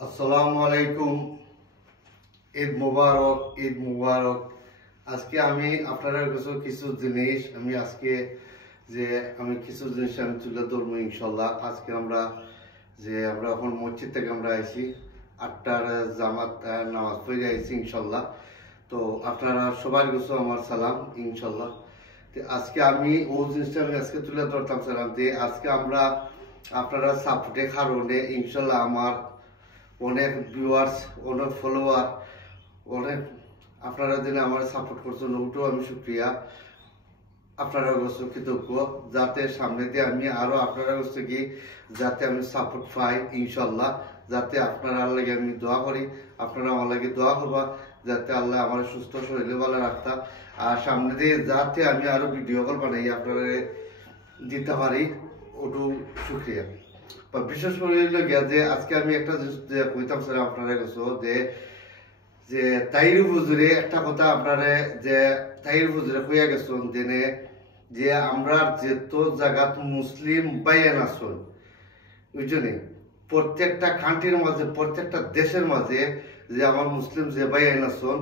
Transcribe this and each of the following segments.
আসসালামু আলাইকুম। ঈদ মুবারক। আজকে আমি আপনাদের কাছে কিছু জিনিস কিছু জিনিস তুলে ধরবো ইনশাল্লাহ। আজকে আমরা এখন মসজিদ থেকে আমরা আইছি 8টার জামাত নামাজ পড়ে আইছি ইনশাল্লাহ। তো আপনারা সবার কাছে আমার সালাম ইনশাল্লাহ। আজকে আমি ওই জিনিসটা আজকে তুলে ধরতাম সালাম যে আজকে আমরা আপনারা সাপোর্টের কারণে ইনশাল্লাহ আমার অনেক ভিউয়ার্স, অনেক ফলোয়ার, অনেক আপনারা যেন আমার সাপোর্ট করছেন ওটাও আমি শুক্রিয়া। আপনারা কাছে কৃতজ্ঞ, যাতে সামনে দিয়ে আমি আরো আপনারা কাছে গিয়ে যাতে আমি সাপোর্ট পাই ইনশাল্লাহ। যাতে আপনারা লাগে আমি দোয়া করি, আপনারা আমার লাগে দোয়া করবা যাতে আল্লাহ আমার সুস্থ শরীরে ভালো রাখতা। আর সামনে দিয়ে যাতে আমি আরো ভিডিও কল বানাই আপনারা দিতে পারি ওটু শুক্রিয়া। বিশেষ করে যে আজকে আমি একটা জিনিস কইতাম স্যার আপনারা কাছে যে তাইরু হুজুরে একটা কথা আপনারা যে তাইরু হুজুরে কইয়া গেছেন দিনে যে আমরা যেত জায়গাত মুসলিম বাইয়ান আসুন বুঝলি, প্রত্যেকটা কান্ট্রির মাঝে প্রত্যেকটা দেশের মাঝে যে আমার মুসলিম যে বাইয়ান আসুন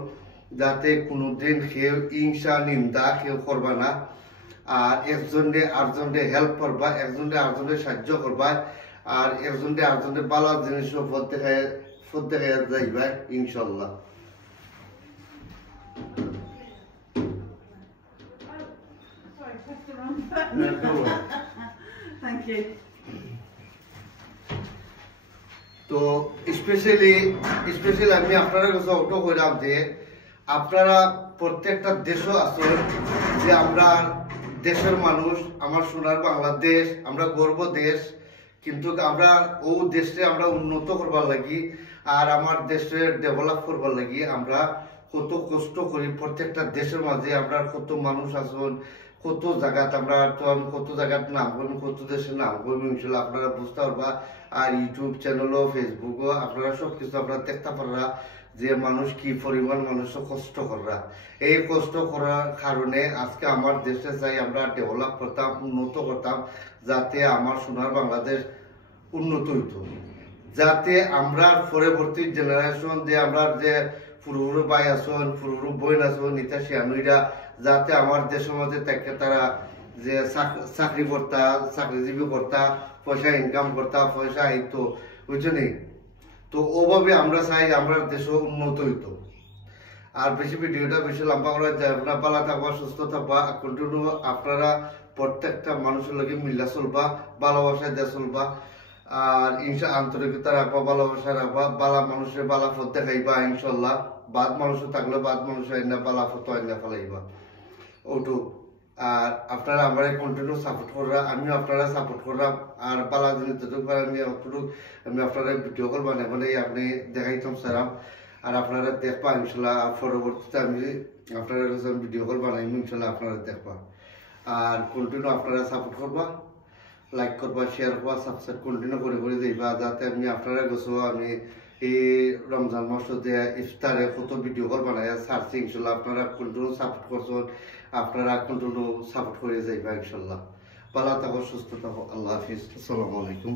যাতে কোনোদিন কেউ হিংসা নিন্দা কেউ করবা না। আর একজনে আরেকজনে হেল্প করবা, একজনে আরেকজনে সাহায্য করবা, আর একজনে আরেকজনে ভালো জিনিস পথ দেখায় যাইবা ইনশাল্লাহ। তো স্পেশালি আমি আপনার কাছে অটো কইলাম যে আপনারা প্রত্যেকটা দেশও আসল যে আমরা দেশের মানুষ, আমার সোনার বাংলাদেশ, আমরা গর্ব দেশ, কিন্তু আমরা ও দেশে আমরা উন্নত করবার লাগি আর আমার দেশে ডেভেলপ করবার লাগি আমরা কত কষ্ট করি। প্রত্যেকটা দেশের মাঝে আমরা কত মানুষ আসুন, কত জায়গাত আমরা তো আমি কত জায়গার নাম করবো, কত দেশের নাম করবো ইনশাল্লাহ আপনারা বুঝতে পারবা। আর ইউটিউব চ্যানেলও ফেসবুকও আপনারা সবকিছু আপনারা দেখতে পাররা যে মানুষ কি পরিমাণ মানুষ কষ্ট কররা। এই কষ্ট করার কারণে আজকে আমার দেশে চাই আমরা ডেভেলপ করতাম, উন্নত করতাম, যাতে আমার সোনার বাংলাদেশ উন্নত হইত, যাতে আমরা পরবর্তী জেনারেশন যে আমরা যে পুরুরু ভাই আসুন, পুরুরু বোন আসুন, নিতা শিয়ানুইরা যাতে আমার দেশের মধ্যে থেকে তারা যে চাকরি করতা, চাকরিজীবী করতা, পয়সা ইনকাম করতা, পয়সা আইত বুঝলি। তো ওভাবে আমরা চাই আমরা দেশ উন্নত হইত। আর বেশি ভিডিওটা বেশি লম্বা করা যায় না, ভালো থাকবা, সুস্থ থাকবা, কন্টিনিউ আপনারা প্রত্যেকটা মানুষের লগে মিলা চলবা, ভালোবাসা দিয়ে চলবা, আর আন্তরিকতা রাখবা, ভালোবাসা রাখবা, বালা মানুষের বালা পথ দেখাইবা ইনশাল্লাহ। বাদ মানুষ থাকলে বাদ মানুষের আইনা বালা পথ আইনা ফেলাইবা ওটু। আর আপনারা আমার কন্টিনিউ সাপোর্ট কররা, আমিও আপনারা সাপোর্ট করলাম। আর বালা জিনিস যতটুকু আমি আপনারা ভিডিও কল বানাই আপনি দেখাইতাম সারাম, আর আপনারা দেখবা ইনশাল্লাহ। আর পরবর্তীতে আমি আপনারা কাছে ভিডিও কল বানাই ইনশাল্লাহ আপনারা দেখবা। আর কন্টিনিউ আপনারা সাপোর্ট করবা, লাইক করবা, শেয়ার করবা, সাবস্ক্রাইব কন্টিনিউ করে যাইবা, যাতে আমি আপনারা কাছে আমি এই রমজান মাসে ইফতারে কত ভিডিও কল বানাই ছাড়ছি ইনশাল্লাহ। আপনারা কন্টিনিউ সাপোর্ট করছেন, আপনারা কন্টিনিউ সাপোর্ট করে যাইবা ইনশাল্লাহ। ভালো থাকো, সুস্থ থাকো, আল্লাহ হাফিজ, আসসালামু আলাইকুম।